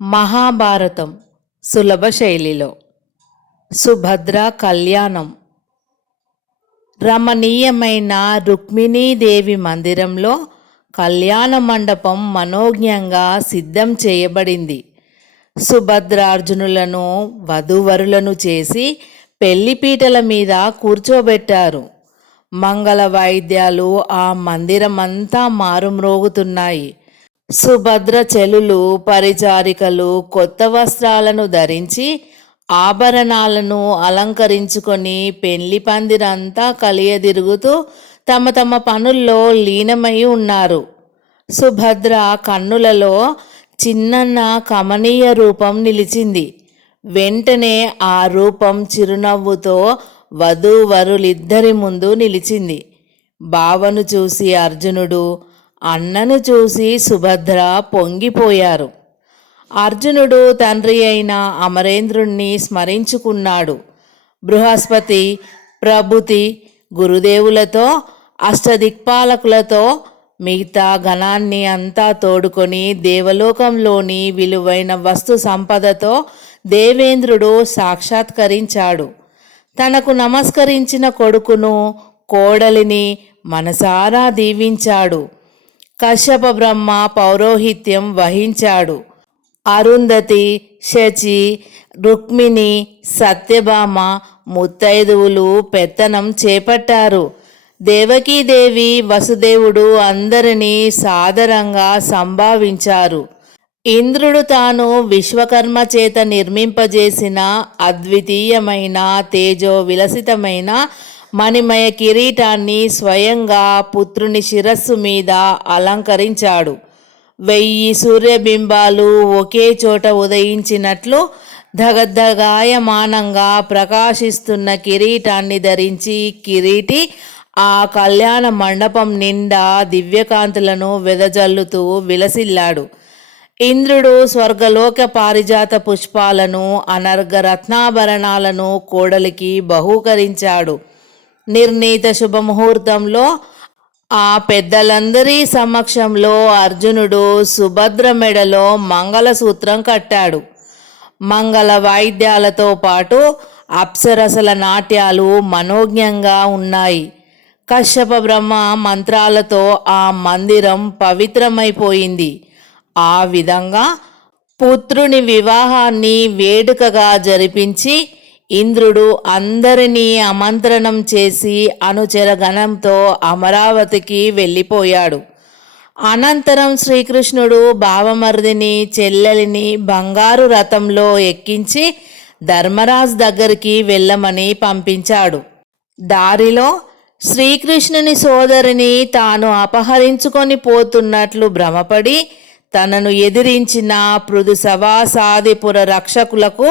మహాభారతం సులభ శైలిలో సుభద్ర కళ్యాణం. రమణీయమైన రుక్మిణీదేవి మందిరంలో కళ్యాణ మండపం మనోజ్ఞంగా సిద్ధం చేయబడింది. సుభద్రార్జునులను వధూవరులను చేసి పెళ్లిపీటల మీద కూర్చోబెట్టారు. మంగళ వాయిద్యాలు ఆ మందిరమంతా మారుమ్రోగుతున్నాయి. సుభద్ర చెలులు పరిచారికలు కొత్త వస్త్రాలను ధరించి ఆభరణాలను అలంకరించుకొని పెళ్లి పందిరంతా కలియదిరుగుతూ తమ తమ పనుల్లో లీనమై ఉన్నారు. సుభద్ర కన్నులలో చిన్నన్న కమనీయ రూపం నిలిచింది. వెంటనే ఆ రూపం చిరునవ్వుతో వధూవరులిద్దరి ముందు నిలిచింది. బావను చూసి అర్జునుడు, అన్నను చూసి సుభద్ర పొంగిపోయారు. అర్జునుడు తండ్రి అయిన అమరేంద్రుణ్ణి స్మరించుకున్నాడు. బృహస్పతి, ప్రభుతి, గురుదేవులతో, అష్టదిక్పాలకులతో, మిగతా గణాన్ని అంతా తోడుకొని దేవలోకంలోని విలువైన వస్తు సంపదతో దేవేంద్రుడు సాక్షాత్కరించాడు. తనకు నమస్కరించిన కొడుకును కోడలిని మనసారా దీవించాడు. కశ్యప బ్రహ్మ పౌరోహిత్యం వహించాడు. అరుంధతి, శచి, రుక్మిణి, సత్యభామ ముత్తైదువులు పెత్తనం చేపట్టారు. దేవకీదేవి, వసుదేవుడు అందరినీ సాదరంగా సంభావించారు. ఇంద్రుడు తాను విశ్వకర్మ చేత నిర్మింపజేసిన అద్వితీయమైన తేజో విలసితమైన మణిమయ కిరీటాన్ని స్వయంగా పుత్రుని శిరస్సు మీద అలంకరించాడు. 1000 సూర్యబింబాలు ఒకే చోట ఉదయించినట్లు ధగధగాయమానంగా ప్రకాశిస్తున్న కిరీటాన్ని ధరించి కిరీటి ఆ కళ్యాణ మండపం నిండా దివ్యకాంతులను వెదజల్లుతూ విలసిల్లాడు. ఇంద్రుడు స్వర్గలోక పారిజాత పుష్పాలను అనర్ఘ రత్నాభరణాలను కోడలికి బహూకరించాడు. నిర్ణీత శుభముహూర్తంలో ఆ పెద్దలందరి సమక్షంలో అర్జునుడు సుభద్ర మెడలో మంగళసూత్రం కట్టాడు. మంగళ వాయిద్యాలతో పాటు అప్సరసల నాట్యాలు మనోజ్ఞంగా ఉన్నాయి. కశ్యప బ్రహ్మ మంత్రాలతో ఆ మందిరం పవిత్రమైపోయింది. ఆ విధంగా పుత్రుని వివాహాన్ని వేడుకగా జరిపించి ఇంద్రుడు అందరినీ ఆమంత్రణం చేసి అనుచరగణంతో అమరావతికి వెళ్ళిపోయాడు. అనంతరం శ్రీకృష్ణుడు బావమర్దిని, చెల్లెలిని బంగారు రథంలో ఎక్కించి ధర్మరాజు దగ్గరికి వెళ్ళమని పంపించాడు. దారిలో శ్రీకృష్ణుని సోదరిని తాను అపహరించుకొని పోతున్నట్లు భ్రమపడి తనను ఎదిరించిన పృథు సవాసాదిపుర రక్షకులకు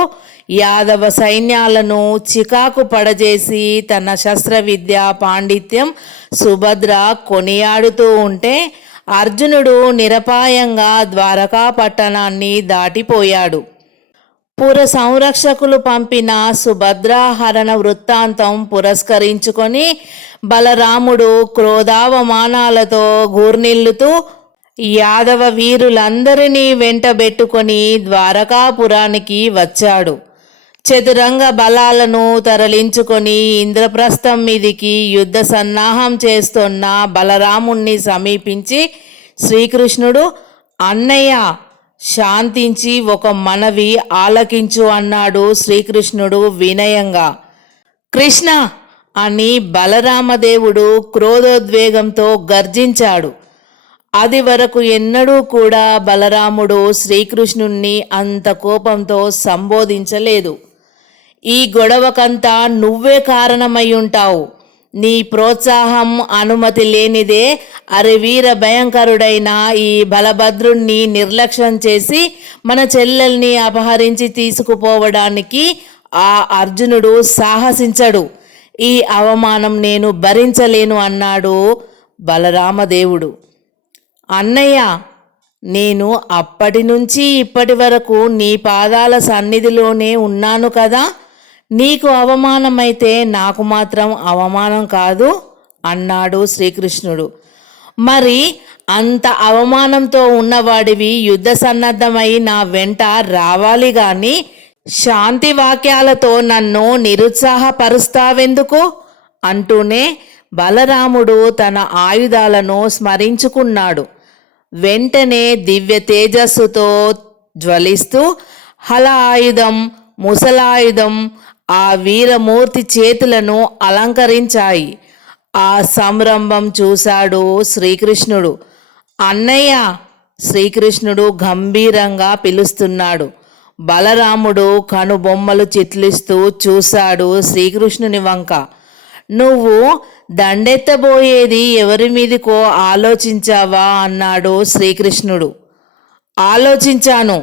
యాదవ సైన్యాలను చికాకు పడజేసి తన శస్త్రవిద్య పాండిత్యం సుభద్ర కొనియాడుతూ ఉంటే అర్జునుడు నిరపాయంగా ద్వారకా పట్టణాన్ని దాటిపోయాడు. పుర సంరక్షకులు పంపిన సుభద్రాహరణ వృత్తాంతం పురస్కరించుకొని బలరాముడు క్రోధావమానాలతో గూర్నిల్లుతూ యాదవ వీరులందరినీ వెంటబెట్టుకొని ద్వారకాపురానికి వచ్చాడు. చతురంగ బలాలను తరలించుకొని ఇంద్రప్రస్థం మీదికి యుద్ధ సన్నాహం చేస్తున్న బలరాముణ్ణి సమీపించి శ్రీకృష్ణుడు, అన్నయ్య శాంతించి ఒక మనవి ఆలకించు అన్నాడు. శ్రీకృష్ణుడు వినయంగా, కృష్ణ అని బలరామదేవుడు క్రోధోద్వేగంతో గర్జించాడు. అది వరకు ఎన్నడూ కూడా బలరాముడు శ్రీకృష్ణుణ్ణి అంత కోపంతో సంబోధించలేదు. ఈ గొడవకంతా నువ్వే కారణమై ఉంటావు. నీ ప్రోత్సాహం అనుమతి లేనిదే అరివీర భయంకరుడైన ఈ బలభద్రుణ్ణి నిర్లక్ష్యం చేసి మన చెల్లెల్ని అపహరించి తీసుకుపోవడానికి ఆ అర్జునుడు సాహసించడు. ఈ అవమానం నేను భరించలేను అన్నాడు బలరామదేవుడు. అన్నయ్య, నేను అప్పటి నుంచి ఇప్పటి వరకు నీ పాదాల సన్నిధిలోనే ఉన్నాను కదా. నీకు అవమానమైతే నాకు మాత్రం అవమానం కాదు అన్నాడు శ్రీకృష్ణుడు. మరి అంత అవమానంతో ఉన్నవాడివి యుద్ధ సన్నద్ధమై నా వెంట రావాలి గాని శాంతి వాక్యాలతో నన్ను నిరుత్సాహపరుస్తావెందుకు అంటూనే బలరాముడు తన ఆయుధాలను స్మరించుకున్నాడు. వెంటనే దివ్య తేజస్సుతో జ్వలిస్తూ హల ఆయుధం, ముసలాయుధం ఆ వీరమూర్తి చేతులను అలంకరించాయి. ఆ సంరంభం చూశాడు శ్రీకృష్ణుడు. అన్నయ్య! శ్రీకృష్ణుడు గంభీరంగా పిలుస్తున్నాడు. బలరాముడు కనుబొమ్మలు చిట్లిస్తూ చూశాడు శ్రీకృష్ణుని వంక. నువ్వు దండెత్తబోయేది ఎవరి మీదకో ఆలోచించావా అన్నాడు శ్రీకృష్ణుడు. ఆలోచించాను,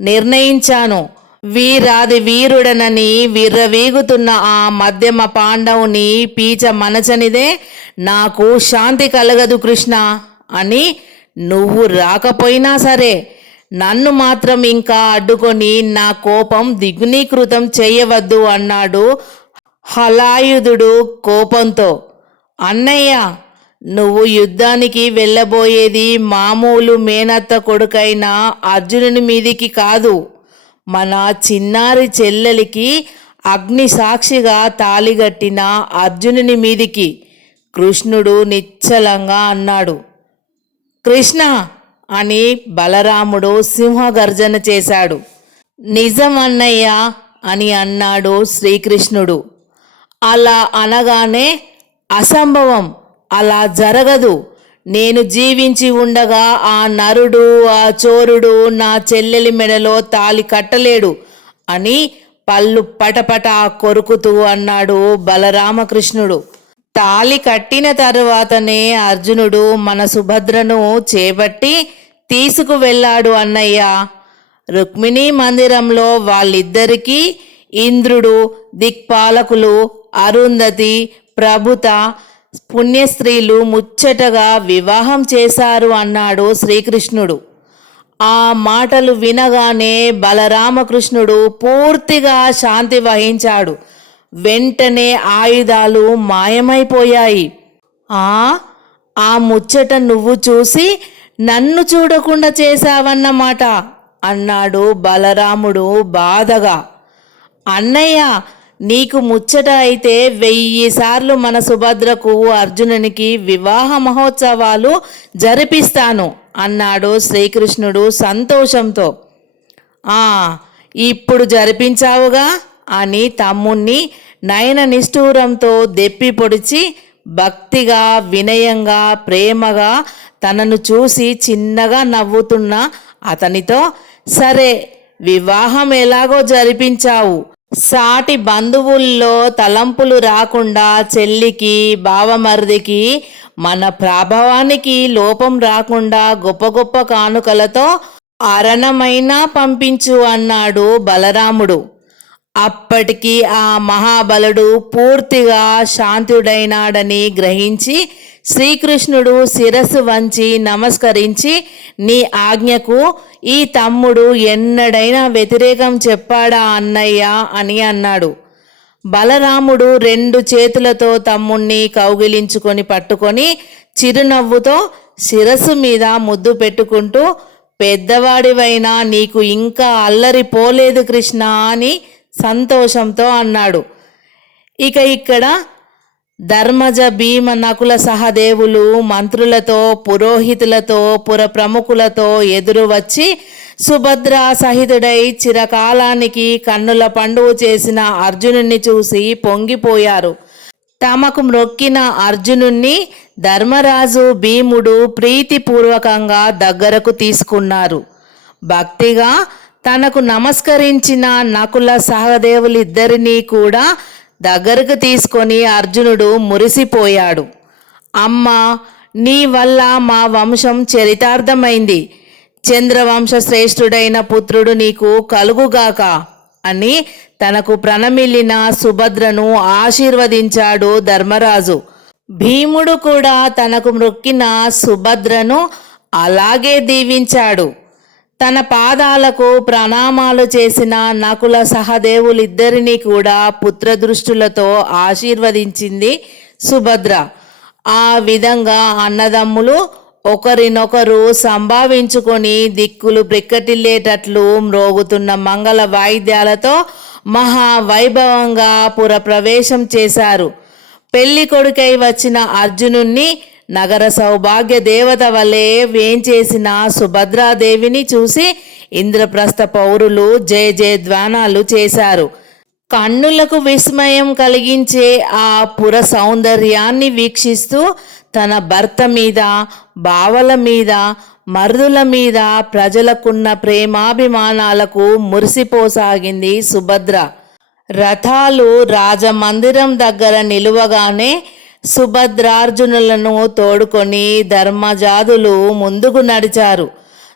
నిర్ణయించాను. వీరాది వీరుడనని విర్రవీగుతున్న ఆ మధ్యమ పాండవుని పీచ మనచనిదే నాకు శాంతి కలగదు కృష్ణ అని నువ్వు రాకపోయినా సరే నన్ను మాత్రం ఇంకా అడ్డుకొని నా కోపం దిగునీకృతం చేయవద్దు అన్నాడు హలాయుధుడు కోపంతో. అన్నయ్య, నువ్వు యుద్ధానికి వెళ్ళబోయేది మామూలు మేనత్త కొడుకైన అర్జునుని మీదికి కాదు, మన చిన్నారి చెల్లెలికి అగ్ని సాక్షిగా తాళిగట్టిన అర్జునుని మీదికి కృష్ణుడు నిశ్చలంగా అన్నాడు. కృష్ణ అని బలరాముడు సింహగర్జన చేశాడు. నిజం అన్నయ్య అని అన్నాడు శ్రీకృష్ణుడు. అలా అనగానే అసంభవం, అలా జరగదు, నేను జీవించి ఉండగా ఆ నరుడు, ఆ చోరుడు నా చెల్లెలి మెడలో తాళి కట్టలేడు అని పళ్ళు పటపట కొరుకుతూ అన్నాడు బలరామకృష్ణుడు. తాళి కట్టిన తరువాతనే అర్జునుడు మన సుభద్రను చేపట్టి తీసుకువెళ్ళాడు అన్నయ్య. రుక్మిణీ మందిరంలో వాళ్ళిద్దరికీ ఇంద్రుడు, దిక్పాలకులు, అరుంధతి, ప్రభుత పుణ్యస్త్రీలు ముచ్చటగా వివాహం చేశారు అన్నాడు శ్రీకృష్ణుడు. ఆ మాటలు వినగానే బలరామకృష్ణుడు పూర్తిగా శాంతి వహించాడు. వెంటనే ఆయుధాలు మాయమైపోయాయి. ఆ ముచ్చట నువ్వు చూసి నన్ను చూడకుండా చేశావన్నమాట అన్నాడు బలరాముడు బాధగా. అన్నయ్య, నీకు ముచ్చట అయితే 1000 సార్లు మన సుభద్రకు అర్జునునికి వివాహ మహోత్సవాలు జరిపిస్తాను అన్నాడు శ్రీకృష్ణుడు సంతోషంతో. ఇప్పుడు జరిపించావుగా అని తమ్ముణ్ణి నయన నిష్ఠూరంతో దెప్పి పొడిచి భక్తిగా, వినయంగా, ప్రేమగా తనను చూసి చిన్నగా నవ్వుతున్న అతనితో, సరే వివాహం ఎలాగో జరిపించావు, సాటి బంధువుల్లో తలంపులు రాకుండా చెల్లికి, బావమరిదికి మన ప్రభావానికి లోపం రాకుండా గొప్ప గొప్ప కానుకలతో అరణమైనా పంపించు అన్నాడు బలరాముడు. అప్పటికి ఆ మహాబలుడు పూర్తిగా శాంతుడైనాడని గ్రహించి శ్రీకృష్ణుడు శిరస్సు వంచి నమస్కరించి, నీ ఆజ్ఞకు ఈ తమ్ముడు ఎన్నడైనా వ్యతిరేకం చెప్పాడా అన్నయ్య అని అన్నాడు. బలరాముడు 2 చేతులతో తమ్ముణ్ణి కౌగిలించుకొని పట్టుకొని చిరునవ్వుతో శిరస్సు మీద ముద్దు పెట్టుకుంటూ, పెద్దవాడివైనా నీకు ఇంకా అల్లరి పోలేదు కృష్ణ అని సంతోషంతో అన్నాడు. ఇక్కడ ధర్మజ, భీమ, నకుల సహదేవులు మంత్రులతో, పురోహితులతో, పుర ప్రముఖులతో ఎదురు వచ్చి సుభద్ర సహితుడై చిరకాలానికి కన్నుల పండుగ చేసిన అర్జునుణ్ణి చూసి పొంగిపోయారు. తమకు మ్రొక్కిన అర్జునుణ్ణి ధర్మరాజు, భీముడు ప్రీతిపూర్వకంగా దగ్గరకు తీసుకున్నారు. భక్తిగా తనకు నమస్కరించిన నకుల సహదేవులిద్దరినీ కూడా దగ్గరకు తీసుకొని అర్జునుడు మురిసిపోయాడు. అమ్మా, నీ వల్ల మా వంశం చరితార్థమైంది, చంద్రవంశ శ్రేష్ఠుడైన పుత్రుడు నీకు కలుగుగాక అని తనకు ప్రణమిల్లిన సుభద్రను ఆశీర్వదించాడు ధర్మరాజు. భీముడు కూడా తనకు మ్రొక్కిన సుభద్రను అలాగే దీవించాడు. తన పాదాలకు ప్రణామాలు చేసిన నకుల సహదేవులిద్దరినీ కూడా పుత్రదృష్టులతో ఆశీర్వదించింది సుభద్ర. ఆ విధంగా అన్నదమ్ములు ఒకరినొకరు సంభావించుకొని దిక్కులు బ్రిక్కటిల్లేటట్లు మ్రోగుతున్న మంగళ వాయిద్యాలతో మహావైభవంగా పురప్రవేశం చేశారు. పెళ్లి కొడుకై వచ్చిన అర్జునుణ్ణి నగర సౌభాగ్య దేవత వలె వేంచేసిన సుభద్రాదేవిని చూసి ఇంద్రప్రస్థ పౌరులు జయ జయధ్వానాలు చేశారు. కన్నులకు విస్మయం కలిగించే ఆ పుర సౌందర్యాన్ని వీక్షిస్తూ తన భర్త మీద, బావల మీద, మరుదుల మీద ప్రజలకున్న ప్రేమాభిమానాలకు మురిసిపోసాగింది సుభద్ర. రథాలు రాజమందిరం దగ్గర నిలువగానే సుభద్రార్జునులను తోడుకొని ధర్మజాదులు ముందుకు నడిచారు.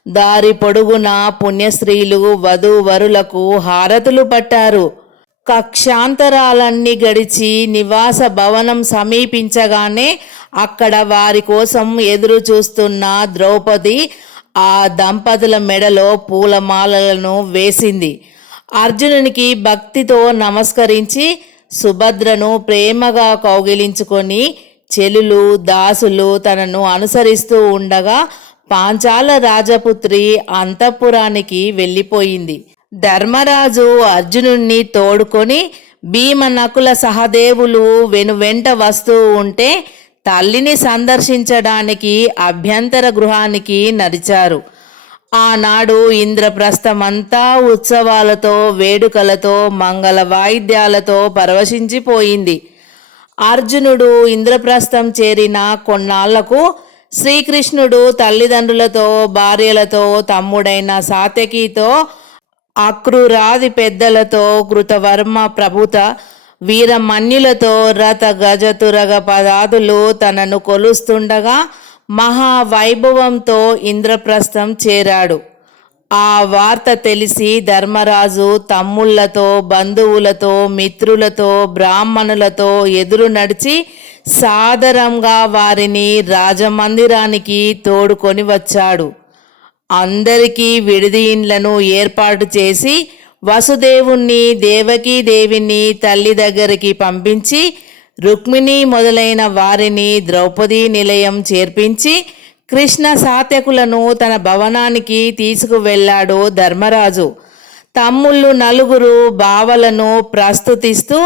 దారి పొడుగున పుణ్యస్త్రీలు వధూవరులకు హారతులు పట్టారు. కక్షాంతరాలన్నీ గడిచి నివాస భవనం సమీపించగానే అక్కడ వారి కోసం ఎదురు చూస్తున్న ద్రౌపది ఆ దంపతుల మెడలో పూలమాలలను వేసింది. అర్జునునికి భక్తితో నమస్కరించి సుభద్రను ప్రేమగా కౌగిలించుకొని చెలులు దాసులు తనను అనుసరిస్తూ ఉండగా పాంచాల రాజపుత్రి అంతఃపురానికి వెళ్ళిపోయింది. ధర్మరాజు అర్జునుణ్ణి తోడుకొని భీమ నకుల సహదేవులు వెనువెంట వస్తూ ఉంటే తల్లిని సందర్శించడానికి అభ్యంతర గృహానికి నడిచారు. ఆనాడు ఇంద్రప్రస్థమంతా ఉత్సవాలతో వేడుకలతో మంగళ వాయిద్యాలతో పరవశించిపోయింది. అర్జునుడు ఇంద్రప్రస్థం చేరిన కొన్నాళ్లకు శ్రీకృష్ణుడు తల్లిదండ్రులతో భార్యలతో తమ్ముడైన సాత్యకితో అక్రూరాది పెద్దలతో కృతవర్మ ప్రభుత వీరమన్యులతో రథ గజ తురగ పదాదులు తనను కొలుస్తుండగా మహావైభవంతో ఇంద్రప్రస్థం చేరాడు. ఆ వార్త తెలిసి ధర్మరాజు తమ్ముళ్లతో బంధువులతో మిత్రులతో బ్రాహ్మణులతో ఎదురు నడిచి సాదరంగా వారిని రాజమందిరానికి తోడుకొని వచ్చాడు. అందరికీ విడిది ఇండ్లను ఏర్పాటు చేసి వసుదేవుణ్ణి దేవకీదేవిని తల్లి దగ్గరికి పంపించి రుక్మిణి మొదలైన వారిని ద్రౌపదీ నిలయం చేర్పించి కృష్ణ సాత్యకులను తన భవనానికి తీసుకువెళ్ళాడు ధర్మరాజు. తమ్ముళ్ళు నలుగురు బావలను ప్రస్తుతిస్తూ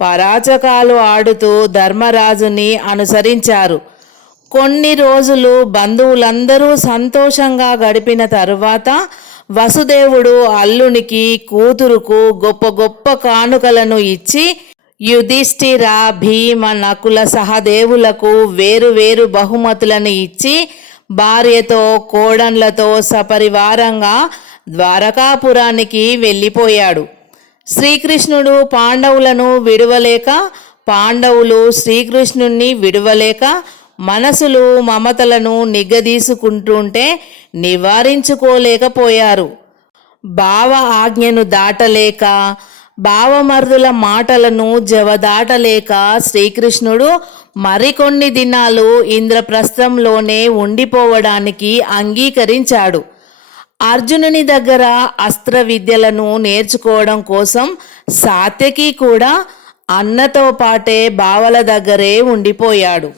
పరాచకాలు ఆడుతూ ధర్మరాజుని అనుసరించారు. కొన్ని రోజులు బంధువులందరూ సంతోషంగా గడిపిన తరువాత వసుదేవుడు అల్లునికి కూతురుకు గొప్ప గొప్ప కానుకలను ఇచ్చి యుధిష్ఠిర భీమ నకుల సహదేవులకు వేరు వేరు బహుమతులను ఇచ్చి భార్యతో కోడన్లతో సపరివారంగా ద్వారకాపురానికి వెళ్ళిపోయాడు. శ్రీకృష్ణుడు పాండవులను విడువలేక, పాండవులు శ్రీకృష్ణుణ్ణి విడువలేక మనసులు మమతలను నిగ్గదీసుకుంటుంటే నివారించుకోలేకపోయారు. భావ ఆజ్ఞను దాటలేక, భావమర్దుల మాటలను జవదాటలేక శ్రీకృష్ణుడు మరికొన్ని దినాలు ఇంద్రప్రస్థంలోనే ఉండిపోవడానికి అంగీకరించాడు. అర్జునుని దగ్గర అస్త్ర విద్యలను నేర్చుకోవడం కోసం సాత్యకి కూడా అన్నతో పాటే బావల దగ్గరే ఉండిపోయాడు.